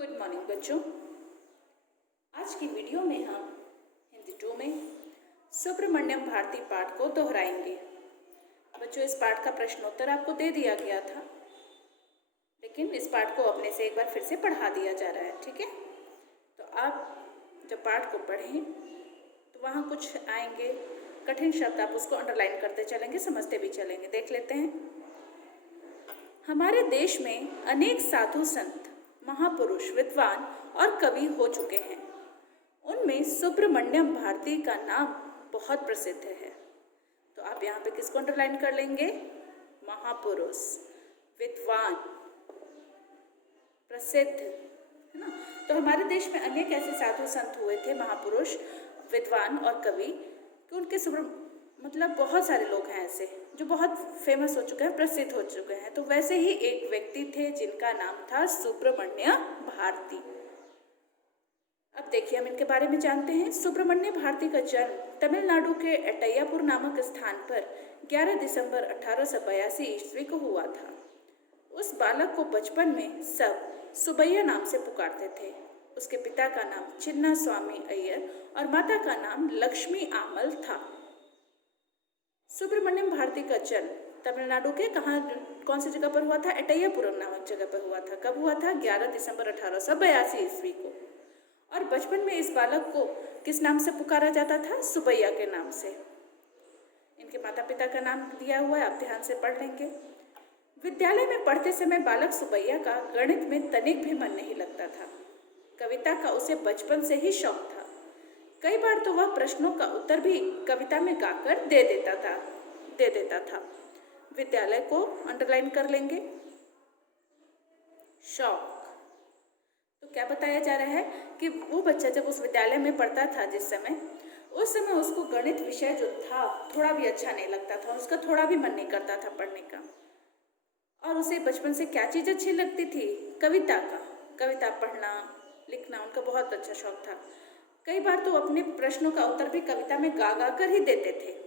Good morning बच्चों। आज की वीडियो में हम हिंदी 2 में सुब्रमण्यम भारती पाठ को दोहराएंगे। बच्चों, इस पाठ का प्रश्नोत्तर आपको दे दिया गया था, लेकिन इस पाठ को अपने से एक बार फिर से पढ़ा दिया जा रहा है। ठीक है, तो आप जब पाठ को पढ़ें तो वहाँ कुछ आएंगे कठिन शब्द, आप उसको अंडरलाइन करते चलेंगे, समझते भी चलेंगे। देख लेते हैं। हमारे देश में अनेक साधु संत, महापुरुष, विद्वान और कवि हो चुके हैं। उनमें सुब्रमण्यम भारती का नाम बहुत प्रसिद्ध है। तो आप यहाँ पे किसको अंडरलाइन कर लेंगे? महापुरुष, विद्वान, प्रसिद्ध, है ना। तो हमारे देश में अनेक ऐसे साधु संत हुए थे, महापुरुष, विद्वान और कवि, कि उनके मतलब बहुत सारे लोग हैं ऐसे जो बहुत फेमस हो चुके हैं, प्रसिद्ध हो चुके हैं। तो वैसे ही एक व्यक्ति थे जिनका नाम था सुब्रमण्य भारती। अब देखिए, हम इनके बारे में जानते हैं। सुब्रमण्य भारती का जन्म तमिलनाडु के एटैयापुर नामक स्थान पर 11 दिसंबर 1882 ईस्वी को हुआ था। उस बालक को बचपन में सब सुबैया नाम से पुकारते थे। उसके पिता का नाम चिन्ना स्वामी अय्यर और माता का नाम लक्ष्मी आमल था। सुब्रमण्यम भारती का जन्म तमिलनाडु के कौन सी जगह पर हुआ था? एटैयापुरम नामक जगह पर हुआ था। कब हुआ था? 11 दिसंबर 1882 ईस्वी को। और बचपन में इस बालक को किस नाम से पुकारा जाता था? सुबैया के नाम से। इनके माता पिता का नाम दिया हुआ है, आप ध्यान से पढ़ लेंगे। विद्यालय में पढ़ते समय बालक सुबैया का गणित में तनिक भी मन नहीं लगता था। कविता का उसे बचपन से ही शौक था। कई बार तो वह प्रश्नों का उत्तर भी कविता में गाकर दे देता था। विद्यालय को अंडरलाइन कर लेंगे। शौक, तो क्या बताया जा रहा है कि वो बच्चा जब उस विद्यालय में पढ़ता था उस समय उसको गणित विषय जो था थोड़ा भी अच्छा नहीं लगता था, उसका थोड़ा भी मन नहीं करता था पढ़ने का। और उसे बचपन से क्या चीज़ अच्छी लगती थी? कविता पढ़ना, लिखना उनका बहुत अच्छा शौक था। कई बार तो अपने प्रश्नों का उत्तर भी कविता में गा कर ही देते थे।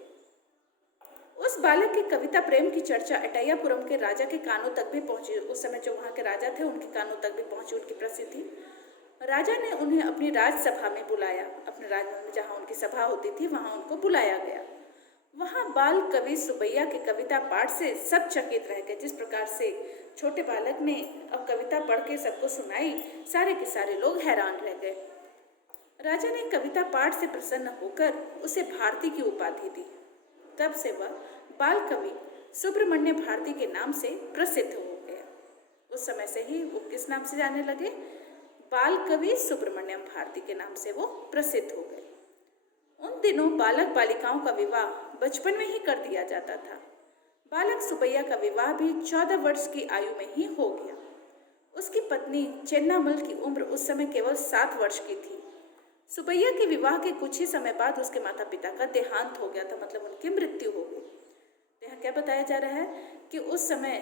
उस बालक के कविता प्रेम की चर्चा एटैयापुरम के राजा के कानों तक भी पहुंची। उस समय जो वहाँ के राजा थे उनके कानों तक भी पहुंची उनकी प्रसिद्धि। राजा ने उन्हें अपनी राजसभा में बुलाया। अपने राजमहल में जहाँ उनकी सभा होती थी वहाँ उनको बुलाया गया। वहाँ बाल कवि सुबैया के कविता पाठ से सब चकित रह गए। जिस प्रकार से छोटे बालक ने अब कविता पढ़ के सबको सुनाई, सारे के सारे लोग हैरान रह गए। राजा ने कविता पाठ से प्रसन्न होकर उसे भारती की उपाधि दी। तब से वह बाल कवि सुब्रमण्य भारती के नाम से प्रसिद्ध हो गया। उस समय से ही वो किस नाम से जाने लगे? बाल कवि सुब्रमण्यम भारती के नाम से वो प्रसिद्ध हो गए। उन दिनों बालक बालिकाओं का विवाह बचपन में ही कर दिया जाता था। बालक सुबैया का विवाह भी 14 वर्ष की आयु में ही हो गया। उसकी पत्नी चेन्नामल की उम्र उस समय केवल 7 वर्ष की थी। सुबैया के विवाह के कुछ ही समय बाद उसके माता पिता का देहांत हो गया था, मतलब उनकी मृत्यु हो गई। यहाँ क्या बताया जा रहा है कि उस समय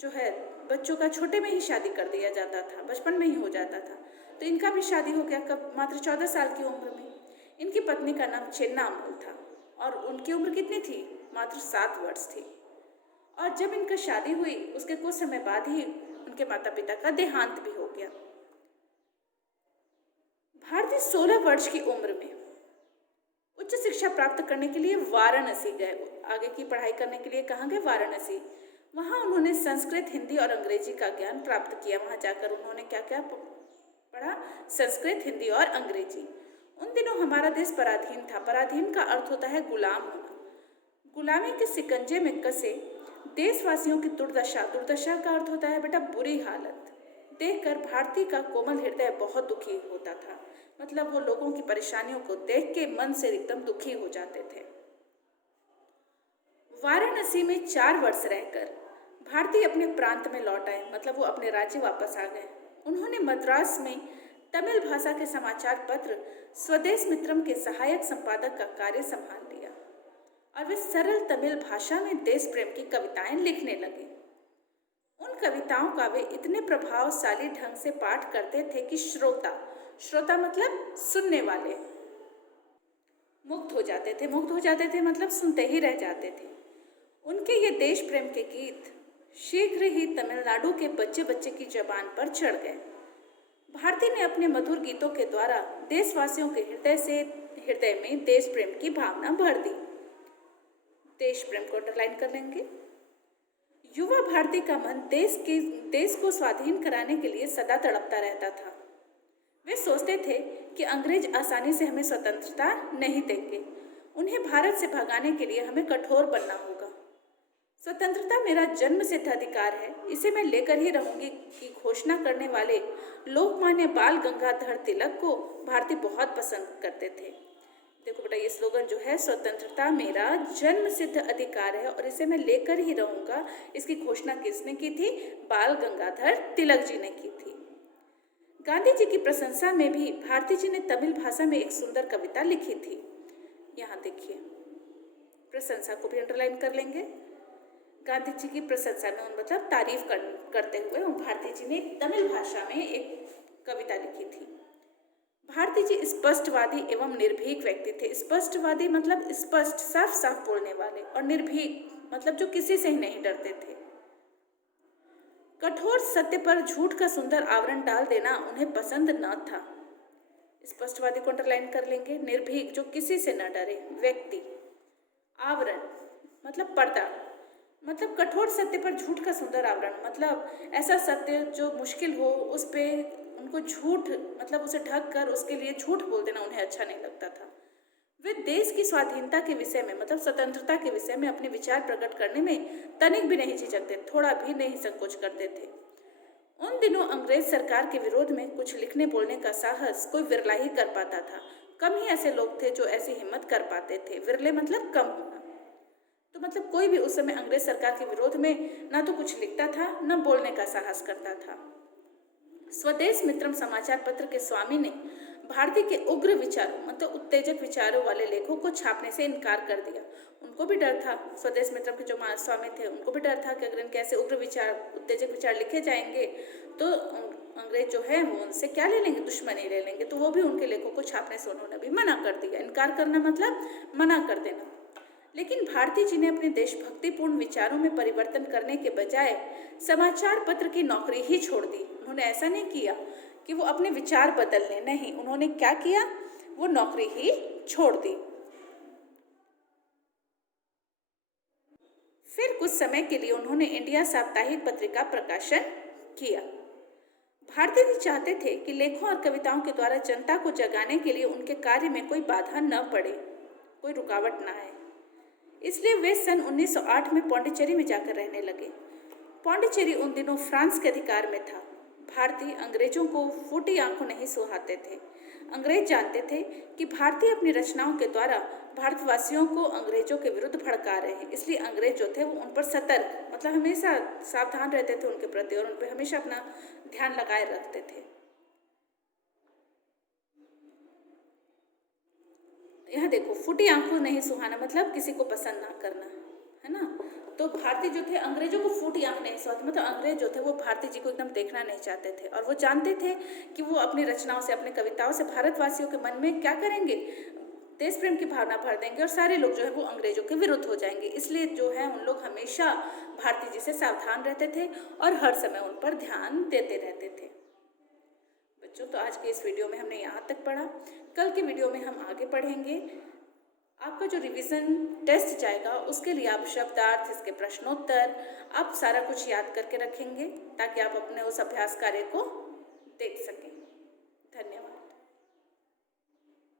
जो है बच्चों का छोटे में ही शादी कर दिया जाता था, बचपन में ही हो जाता था। तो इनका भी शादी हो गया कब? मात्र 14 साल की उम्र में। इनकी पत्नी का नाम चेन्नामल था और उनकी उम्र कितनी थी? मात्र 7 वर्ष थी। और जब इनका शादी हुई उसके कुछ समय बाद ही उनके माता पिता का देहांत भी हो गया। भारती 16 वर्ष की उम्र में उच्च शिक्षा प्राप्त करने के लिए वाराणसी गए। आगे की पढ़ाई करने के लिए कहाँ गए? वाराणसी। वहाँ उन्होंने संस्कृत, हिंदी और अंग्रेजी का ज्ञान प्राप्त किया। वहाँ जाकर उन्होंने क्या क्या पढ़ा? संस्कृत, हिंदी और अंग्रेजी। उन दिनों हमारा देश पराधीन था। पराधीन का अर्थ होता है गुलाम होना। गुलामी के सिकंजे में कसे देशवासियों की दुर्दशा का अर्थ होता है बेटा बुरी हालत देखकर भारती का कोमल हृदय बहुत दुखी होता था। मतलब वो लोगों की परेशानियों को देख के मन से एकदम दुखी हो जाते थे। वाराणसी में 4 वर्ष रहकर भारती अपने प्रांत में लौट आए, मतलब वो अपने राज्य वापस आ गए। उन्होंने मद्रास में तमिल भाषा के समाचार पत्र स्वदेश मित्रम के सहायक संपादक का कार्य संभाल लिया और वे सरल तमिल भाषा में देश प्रेम की कविताएं लिखने लगे। उन कविताओं का वे इतने प्रभावशाली ढंग से पाठ करते थे कि श्रोता मतलब सुनने वाले मुग्ध हो जाते थे, मतलब सुनते ही रह जाते थे। उनके ये देश प्रेम के गीत शीघ्र ही तमिलनाडु के बच्चे बच्चे की जबान पर चढ़ गए। भारती ने अपने मधुर गीतों के द्वारा देशवासियों के हृदय में देश प्रेम की भावना भर दी। देश प्रेम को अंडरलाइन कर लेंगे। युवा भारती का मन देश को स्वाधीन कराने के लिए सदा तड़पता रहता था। वे सोचते थे कि अंग्रेज आसानी से हमें स्वतंत्रता नहीं देंगे। उन्हें भारत से भगाने के लिए हमें कठोर बनना होगा। स्वतंत्रता मेरा जन्मसिद्ध अधिकार है, इसे मैं लेकर ही रहूंगी की घोषणा करने वाले लोकमान्य बाल गंगाधर तिलक को भारतीय बहुत पसंद करते थे। देखो बेटा, ये स्लोगन जो है, स्वतंत्रता मेरा जन्मसिद्ध अधिकार है और इसे मैं लेकर ही रहूंगा, इसकी घोषणा किसने की थी? बाल गंगाधर तिलक जी ने की थी। गांधी जी की प्रशंसा में भी भारती जी ने तमिल भाषा में एक सुंदर कविता लिखी थी। यहाँ देखिए, प्रशंसा को भी अंडरलाइन कर लेंगे। गांधी जी की प्रशंसा में मतलब तारीफ करते हुए भारती जी ने तमिल भाषा में एक कविता लिखी थी। भारती जी स्पष्टवादी एवं निर्भीक व्यक्ति थे। स्पष्टवादी मतलब स्पष्ट, साफ साफ बोलने वाले, और निर्भीक मतलब जो किसी से ही नहीं डरते थे। कठोर सत्य पर झूठ का सुंदर आवरण डाल देना उन्हें पसंद न था। स्पष्टवादी को अंडरलाइन कर लेंगे। निर्भीक, जो किसी से न डरे व्यक्ति। आवरण मतलब पर्दा, मतलब कठोर सत्य पर झूठ का सुंदर आवरण, मतलब ऐसा सत्य जो मुश्किल हो उस पे उनको झूठ, मतलब उसे ढक कर उसके लिए झूठ बोल देना उन्हें अच्छा नहीं लगता था। वे देश की स्वाधीनता के विषय में मतलब स्वतंत्रता के विषय में अपने विचार प्रकट करने में तनिक भी नहीं झिझकते, थोड़ा भी नहीं संकोच करते थे। उन दिनों अंग्रेज सरकार के विरोध में कुछ लिखने बोलने का साहस कोई विरला ही कर पाता था। कम ही ऐसे लोग थे जो ऐसी हिम्मत कर पाते थे। विरले मतलब कम होना। तो मतलब कोई भी उस समय अंग्रेज सरकार के विरोध में ना तो कुछ लिखता था, न बोलने का साहस करता था। स्वदेश मित्रम समाचार पत्र के स्वामी ने भारती के उग्र विचारों मतलब उत्तेजक विचारों वाले लेखों को छापने से इनकार कर दिया। उनको भी डर था, स्वदेश मित्रम के जो स्वामी थे उनको भी डर था कि अगर इनके ऐसे उग्र विचार, उत्तेजक विचार लिखे जाएंगे तो अंग्रेज जो है वो उनसे क्या ले लेंगे? दुश्मनी ले लेंगे। तो वो भी उनके लेखों को छापने से उन्होंने भी मना कर दिया। इनकार करना मतलब मना कर देना। लेकिन भारती जी ने अपने देशभक्तिपूर्ण विचारों में परिवर्तन करने के बजाय समाचार पत्र की नौकरी ही छोड़ दी। उन्होंने ऐसा नहीं किया कि वो अपने विचार बदल लें, नहीं, उन्होंने क्या किया? वो नौकरी ही छोड़ दी। फिर कुछ समय के लिए उन्होंने इंडिया साप्ताहिक पत्रिका प्रकाशन किया। भारती जी चाहते थे कि लेखों और कविताओं के द्वारा जनता को जगाने के लिए उनके कार्य में कोई बाधा न पड़े, कोई रुकावट न आए। इसलिए वे सन 1908 में पौंडीचेरी में जाकर रहने लगे। पौंडीचेरी उन दिनों फ्रांस के अधिकार में था। भारतीय अंग्रेजों को फूटी आंखों नहीं सुहाते थे। अंग्रेज जानते थे कि भारतीय अपनी रचनाओं के द्वारा भारतवासियों को अंग्रेजों के विरुद्ध भड़का रहे हैं। इसलिए अंग्रेज जो थे वो उन पर सतर्क मतलब हमेशा सावधान रहते थे उनके प्रति, और उन पर हमेशा अपना ध्यान लगाए रखते थे। यहाँ देखो, फूटी आंखों नहीं सुहाना मतलब किसी को पसंद ना करना, है ना। तो भारतीय जो थे अंग्रेजों को फूटी आंख नहीं सुहाती, मतलब अंग्रेज जो थे वो भारतीय जी को एकदम देखना नहीं चाहते थे, और वो जानते थे कि वो अपनी रचनाओं से, अपनी कविताओं से भारतवासियों के मन में क्या करेंगे? देश प्रेम की भावना भर देंगे, और सारे लोग जो है वो अंग्रेजों के विरुद्ध हो जाएंगे। इसलिए जो है उन लोग हमेशा भारतीय जी से सावधान रहते थे और हर समय उन पर ध्यान देते रहते थे। बच्चों, तो आज के इस वीडियो में हमने यहाँ तक पढ़ा। कल के वीडियो में हम आगे पढ़ेंगे। आपका जो रिवीजन टेस्ट जाएगा उसके लिए आप शब्दार्थ, इसके प्रश्नोत्तर, आप सारा कुछ याद करके रखेंगे ताकि आप अपने उस अभ्यास कार्य को देख सकें।